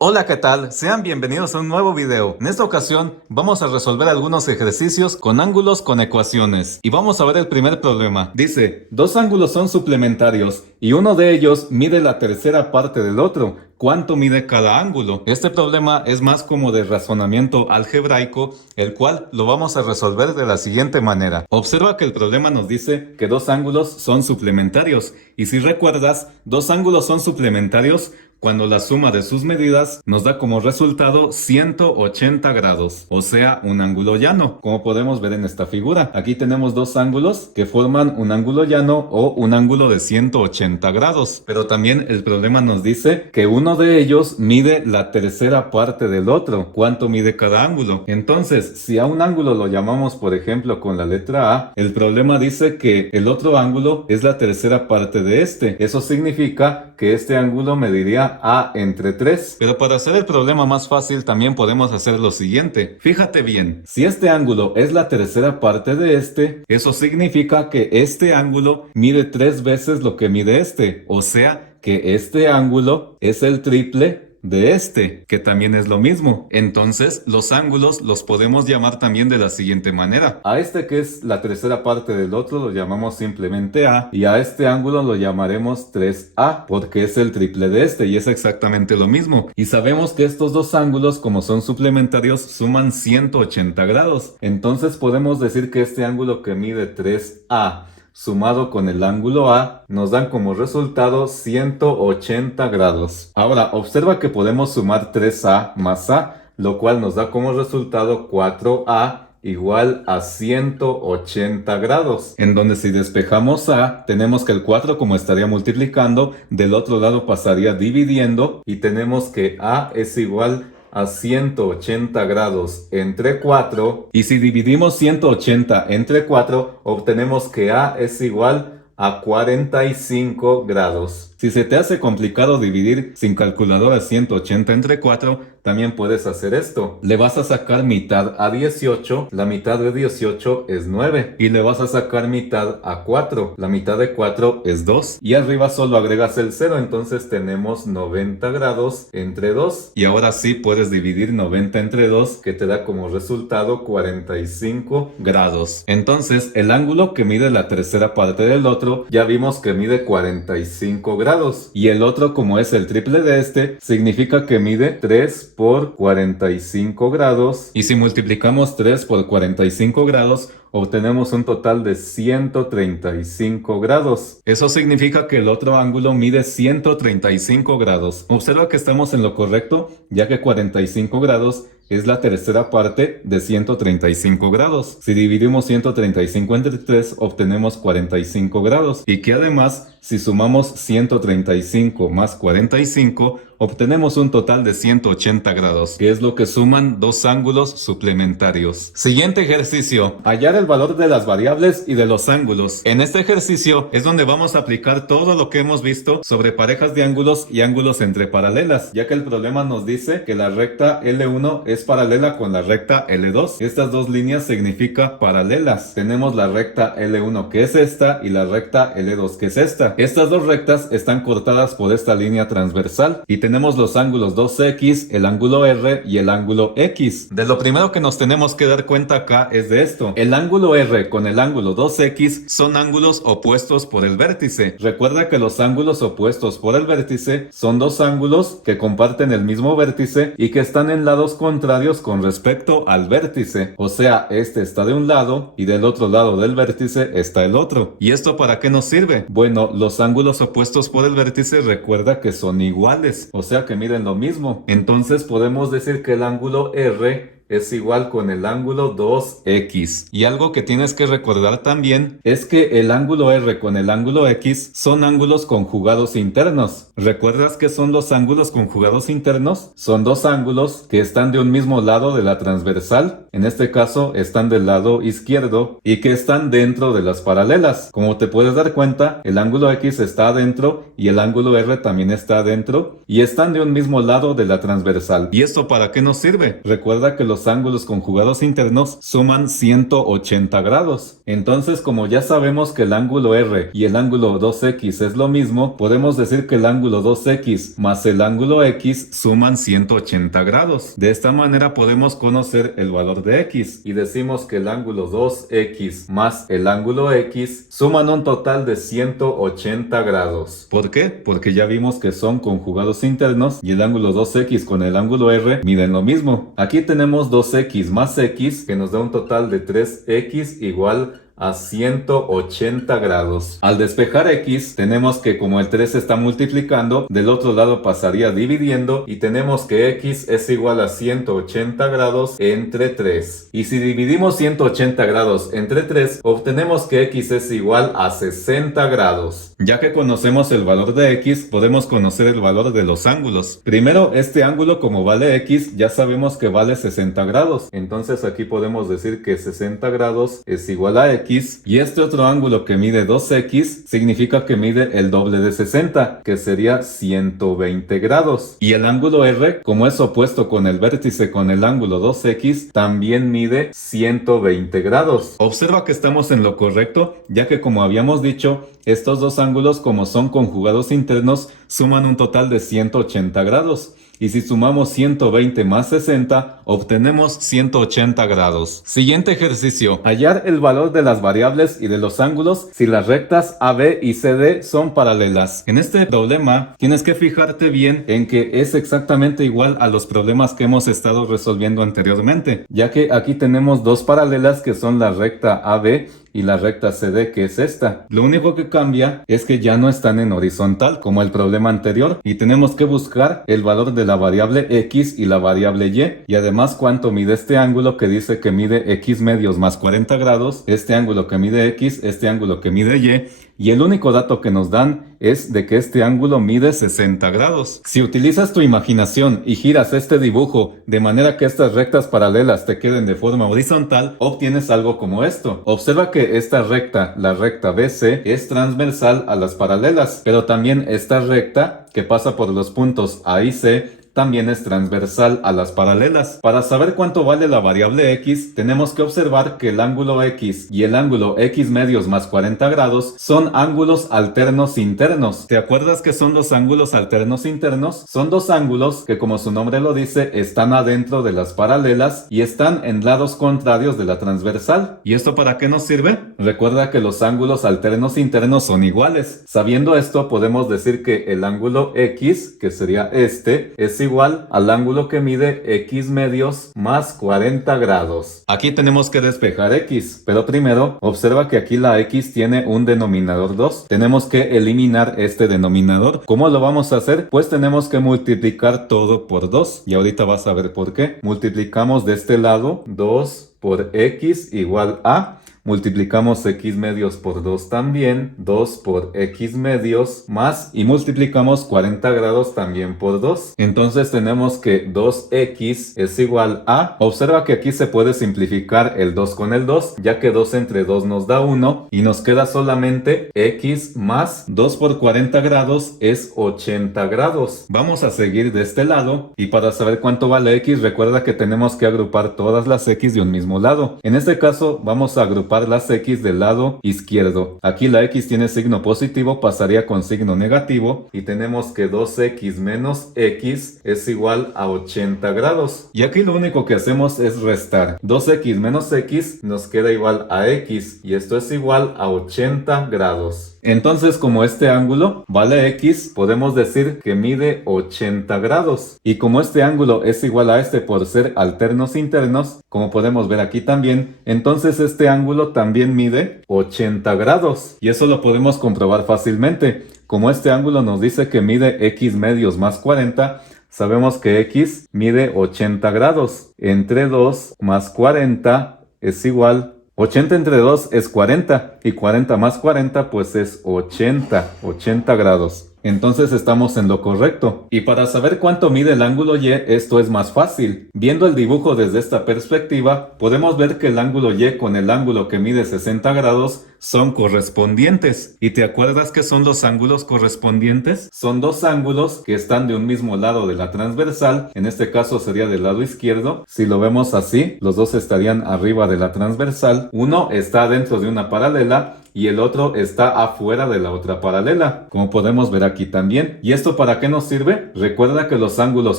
Hola, ¿qué tal? Sean bienvenidos a un nuevo video. En esta ocasión vamos a resolver algunos ejercicios con ángulos con ecuaciones. Y vamos a ver el primer problema. Dice, dos ángulos son suplementarios y uno de ellos mide la tercera parte del otro. ¿Cuánto mide cada ángulo? Este problema es más como de razonamiento algebraico, el cual lo vamos a resolver de la siguiente manera. Observa que el problema nos dice que dos ángulos son suplementarios. Y si recuerdas, dos ángulos son suplementarios cuando la suma de sus medidas nos da como resultado 180 grados, o sea, un ángulo llano, como podemos ver en esta figura. Aquí tenemos dos ángulos que forman un ángulo llano o un ángulo de 180 grados. Pero también el problema nos dice que uno de ellos mide la tercera parte del otro. ¿Cuánto mide cada ángulo? Entonces, si a un ángulo lo llamamos, por ejemplo, con la letra A, el problema dice que el otro ángulo es la tercera parte de este. Eso significa que este ángulo mediría A entre 3. Pero para hacer el problema más fácil también podemos hacer lo siguiente. Fíjate bien, si este ángulo es la tercera parte de este, eso significa que este ángulo mide 3 veces lo que mide este. O sea que este ángulo es el triple de este, que también es lo mismo. Entonces, los ángulos los podemos llamar también de la siguiente manera. A este que es la tercera parte del otro lo llamamos simplemente A, y a este ángulo lo llamaremos 3A, porque es el triple de este y es exactamente lo mismo. Y sabemos que estos dos ángulos, como son suplementarios, suman 180 grados. Entonces podemos decir que este ángulo que mide 3A sumado con el ángulo A, nos dan como resultado 180 grados. Ahora, observa que podemos sumar 3A más A, lo cual nos da como resultado 4A igual a 180 grados. En donde si despejamos A, tenemos que el 4 como estaría multiplicando, del otro lado pasaría dividiendo, y tenemos que A es igual a 180 grados entre 4, y si dividimos 180 entre 4, obtenemos que A es igual a 45 grados. Si se te hace complicado dividir sin calculadora 180 entre 4, también puedes hacer esto. Le vas a sacar mitad a 18, la mitad de 18 es 9. Y le vas a sacar mitad a 4, la mitad de 4 es 2. Y arriba solo agregas el 0, entonces tenemos 90 grados entre 2. Y ahora sí puedes dividir 90 entre 2, que te da como resultado 45 grados. Entonces, el ángulo que mide la tercera parte del otro, ya vimos que mide 45 grados. Y el otro, como es el triple de este, significa que mide 3 por 45 grados. Y si multiplicamos 3 por 45 grados, obtenemos un total de 135 grados. Eso significa que el otro ángulo mide 135 grados. Observa que estamos en lo correcto, ya que 45 grados es la tercera parte de 135 grados. Si dividimos 135 entre 3, obtenemos 45 grados. Y que además, si sumamos 135 más 45, obtenemos un total de 180 grados, que es lo que suman dos ángulos suplementarios. Siguiente ejercicio. Hallar el valor de las variables y de los ángulos. En este ejercicio es donde vamos a aplicar todo lo que hemos visto sobre parejas de ángulos y ángulos entre paralelas, ya que el problema nos dice que la recta L1 es paralela con la recta L2. Estas dos líneas significan paralelas. Tenemos la recta L1 que es esta y la recta L2 que es esta. Estas dos rectas están cortadas por esta línea transversal y tenemos los ángulos 2x, el ángulo R y el ángulo X. De lo primero que nos tenemos que dar cuenta acá es de esto. El ángulo R con el ángulo 2x son ángulos opuestos por el vértice. Recuerda que los ángulos opuestos por el vértice son dos ángulos que comparten el mismo vértice y que están en lados contrarios con respecto al vértice. O sea, este está de un lado y del otro lado del vértice está el otro. ¿Y esto para qué nos sirve? Bueno, los ángulos opuestos por el vértice recuerda que son iguales, o sea que miden lo mismo. Entonces podemos decir que el ángulo R es igual con el ángulo 2x. Y algo que tienes que recordar también es que el ángulo R con el ángulo X son ángulos conjugados internos. ¿Recuerdas qué son los ángulos conjugados internos? Son dos ángulos que están de un mismo lado de la transversal. En este caso están del lado izquierdo y que están dentro de las paralelas. Como te puedes dar cuenta, el ángulo X está adentro y el ángulo R también está adentro y están de un mismo lado de la transversal. ¿Y esto para qué nos sirve? Recuerda que los los ángulos conjugados internos suman 180 grados. Entonces, como ya sabemos que el ángulo R y el ángulo 2X es lo mismo, podemos decir que el ángulo 2X más el ángulo X suman 180 grados. De esta manera podemos conocer el valor de X y decimos que el ángulo 2X más el ángulo X suman un total de 180 grados. ¿Por qué? Porque ya vimos que son conjugados internos y el ángulo 2X con el ángulo R miden lo mismo. Aquí tenemos 2X más X que nos da un total de 3X igual a 180 grados. Al despejar X, tenemos que como el 3 está multiplicando, del otro lado pasaría dividiendo y tenemos que X es igual a 180 grados entre 3. Y si dividimos 180 grados entre 3, obtenemos que X es igual a 60 grados. Ya que conocemos el valor de X, podemos conocer el valor de los ángulos. Primero, este ángulo como vale X, ya sabemos que vale 60 grados. Entonces aquí podemos decir que 60 grados es igual a X. Y este otro ángulo que mide 2X significa que mide el doble de 60, que sería 120 grados. Y el ángulo R, como es opuesto con el vértice con el ángulo 2X, también mide 120 grados. Observa que estamos en lo correcto, ya que como habíamos dicho, estos dos ángulos como son conjugados internos suman un total de 180 grados. Y si sumamos 120 más 60, obtenemos 180 grados. Siguiente ejercicio. Hallar el valor de las variables y de los ángulos si las rectas AB y CD son paralelas. En este problema, tienes que fijarte bien en que es exactamente igual a los problemas que hemos estado resolviendo anteriormente, ya que aquí tenemos dos paralelas que son la recta AB y la recta CD, que es esta. Lo único que cambia es que ya no están en horizontal como el problema anterior y tenemos que buscar el valor de la variable X y la variable Y y además cuánto mide este ángulo que dice que mide X medios más 40 grados, este ángulo que mide X, este ángulo que mide y el único dato que nos dan es de que este ángulo mide 60 grados. Si utilizas tu imaginación y giras este dibujo de manera que estas rectas paralelas te queden de forma horizontal, obtienes algo como esto. Observa que esta recta, la recta BC, es transversal a las paralelas, pero también esta recta que pasa por los puntos A y C también es transversal a las paralelas. Para saber cuánto vale la variable X, tenemos que observar que el ángulo X y el ángulo X medios más 40 grados son ángulos alternos internos. ¿Te acuerdas que son los ángulos alternos internos? Son dos ángulos que, como su nombre lo dice, están adentro de las paralelas y están en lados contrarios de la transversal. ¿Y esto para qué nos sirve? Recuerda que los ángulos alternos internos son iguales. Sabiendo esto, podemos decir que el ángulo X, que sería este, es igual al ángulo que mide X medios más 40 grados. Aquí tenemos que despejar X, pero primero observa que aquí la X tiene un denominador 2. Tenemos que eliminar este denominador. ¿Cómo lo vamos a hacer? Pues tenemos que multiplicar todo por 2 y ahorita vas a ver por qué. Multiplicamos de este lado 2 por X igual a... Multiplicamos X medios por 2 también, 2 por X medios más y multiplicamos 40 grados también por 2. Entonces tenemos que 2X es igual a, observa que aquí se puede simplificar el 2 con el 2, ya que 2 entre 2 nos da 1 y nos queda solamente X más 2 por 40 grados es 80 grados. Vamos a seguir de este lado y para saber cuánto vale X recuerda que tenemos que agrupar todas las X de un mismo lado. En este caso vamos a agrupar las X del lado izquierdo. Aquí la X tiene signo positivo, pasaría con signo negativo y tenemos que 2X menos X es igual a 80 grados. Y aquí lo único que hacemos es restar. 2X menos X nos queda igual a X y esto es igual a 80 grados. Entonces, como este ángulo vale X, podemos decir que mide 80 grados. Y como este ángulo es igual a este por ser alternos internos, como podemos ver aquí también, entonces este ángulo también mide 80 grados. Y eso lo podemos comprobar fácilmente. Como este ángulo nos dice que mide X medios más 40, sabemos que X mide 80 grados. Entre 2 más 40 es igual 80 entre 2 es 40 y 40 más 40 pues es 80 grados. entonces estamos en lo correcto. Y para saber cuánto mide el ángulo Y, esto es más fácil. Viendo el dibujo desde esta perspectiva, podemos ver que el ángulo Y con el ángulo que mide 60 grados son correspondientes. ¿Y te acuerdas qué son los ángulos correspondientes? Son dos ángulos que están de un mismo lado de la transversal, en este caso sería del lado izquierdo. Si lo vemos así, los dos estarían arriba de la transversal. Uno está dentro de una paralela y el otro está afuera de la otra paralela, como podemos ver aquí también. ¿Y esto para qué nos sirve? Recuerda que los ángulos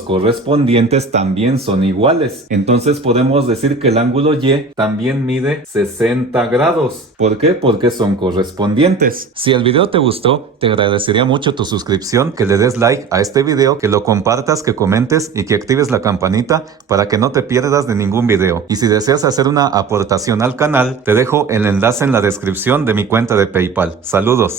correspondientes también son iguales. Entonces podemos decir que el ángulo Y también mide 60 grados. ¿Por qué? Porque son correspondientes. Si el video te gustó, te agradecería mucho tu suscripción, que le des like a este video, que lo compartas, que comentes y que actives la campanita para que no te pierdas de ningún video. Y si deseas hacer una aportación al canal, te dejo el enlace en la descripción de mi cuenta de PayPal. Saludos.